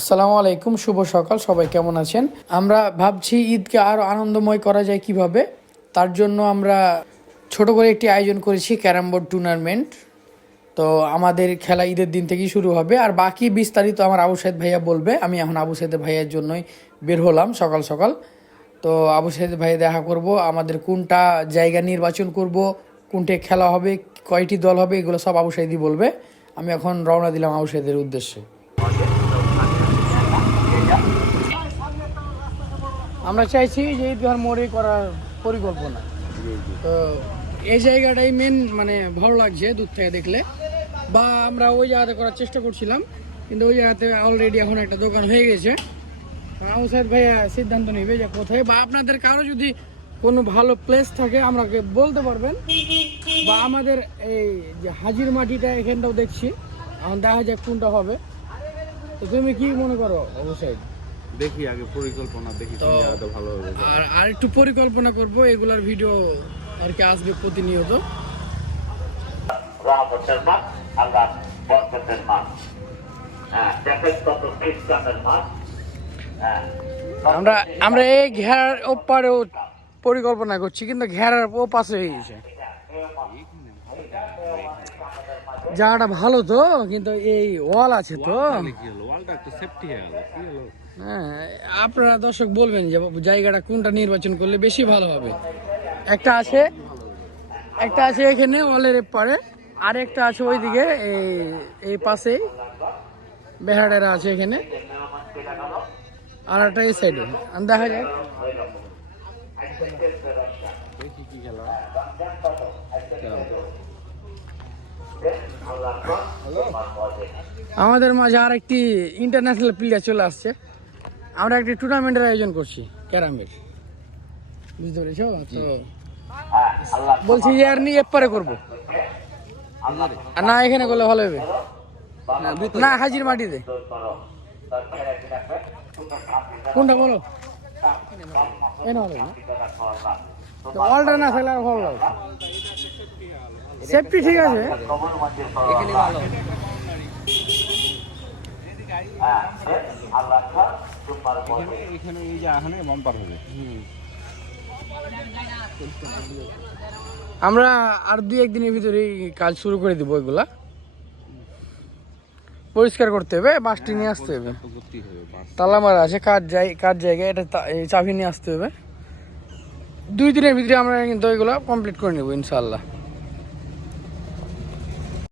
আসসালামু আলাইকুম, শুভ সকাল, সবাই কেমন আছেন? আমরা ভাবছি ঈদকে আরও আনন্দময় করা যায় কীভাবে? তার জন্য আমরা ছোট করে একটি আয়োজন করেছি, ক্যারাম বোর্ড টুর্নামেন্ট তো আমাদের খেলা ঈদের দিন থেকেই শুরু হবে। আর বাকি বিস্তারিত আমার আবু সাইদ ভাইয়া বলবে। আমি এখন আবু সাইদ ভাইয়ার জন্যই বের হলাম সকাল সকাল। তো আবু সাইদ ভাইয়া দেখা করব, আমাদের কোনটা জায়গা নির্বাচন করব, কোনটে খেলা হবে, কয়টি দল হবে, এগুলো সব আবু সাইদই বলবে। আমি এখন রওনা দিলাম আবু সাইদের উদ্দেশ্যে। আমরা চাইছি যে ঈদগাহ মোড়ে করার পরিকল্পনা। তো এই জায়গাটাই মেন মানে ভালো লাগছে দূর থেকে দেখলে। বা আমরা ওই জায়গাতে করার চেষ্টা করছিলাম, কিন্তু ওই জায়গাতে অলরেডি এখন একটা দোকান হয়ে গেছে। আউসাদ ভাইয়া সিদ্ধান্ত নেবে যে কোথায়, বা আপনাদের কারও যদি কোনো ভালো প্লেস থাকে, আমাকে বলতে পারবেন। বা আমাদের এই যে হাজির মাটিটা এখানটাও দেখছি, এখন দেখা যাক কোনটা হবে। তো তুমি কি মনে করো অবশ্যই দেখি আগে পরিকল্পনা দেখি তো- ভালো হবে আর আর একটু পরিকল্পনা করব এগুলার ভিডিও আর কি আসবে প্রতিনিয়ত রহমতের মাস আল্লাহ বরকতের মাস হ্যাঁ দেখেন কত খ্রিস্টানের মাস হ্যাঁ আমরা আমরা এই ঘেরার ওপারেও পরিকল্পনা করছি কিন্তু ঘেরার ও পাশে হয়ে গেছে জায়গাটা ভালো তো কিন্তু এই ওয়াল আছে তো। হয়ে আপনারা দর্শক বলবেন যে জায়গাটা কোনটা নির্বাচন করলে বেশি ভালো হবে? একটা আছে একটা আছে এখানে ওয়ালের পারে আর একটা আছে ওইদিকে এই এই পাশেই বেহাডেরা আছে এখানে। আর একটা এই সাইডে দেখা যাক। দেখি কি খেলা আমাদের মাঝে আর একটি ইন্টারন্যাশনাল প্লেয়ার চলে আসছে। আমরা একটি টুর্নামেন্টের আয়োজন করছি ক্যারামের বুঝতে পেরেছ? তো বলছি যে আর নিয়ে এপারে করব। আর না, এখানে করলে ভালো হবে। না, হাজির মাটিতে। কোনটা বলো? এ না হলো না না থাকলে আর ভালো লাগবে সেফটি ঠিক আছে। এখানে এখানে এই যে এখানে বাম্পার হবে। আমরা আর দুই একদিনের ভিতরেই কাজ শুরু করে দিব এগুলা পরিষ্কার করতে হবে বাসটি নিয়ে আসতে হবে। তালা মারা আছে কার যাই কার জায়গায় এটা চাবি নিয়ে আসতে হবে। দুই দিনের ভিতরে আমরা কিন্তু এগুলো কমপ্লিট করে নেব ইনশাল্লাহ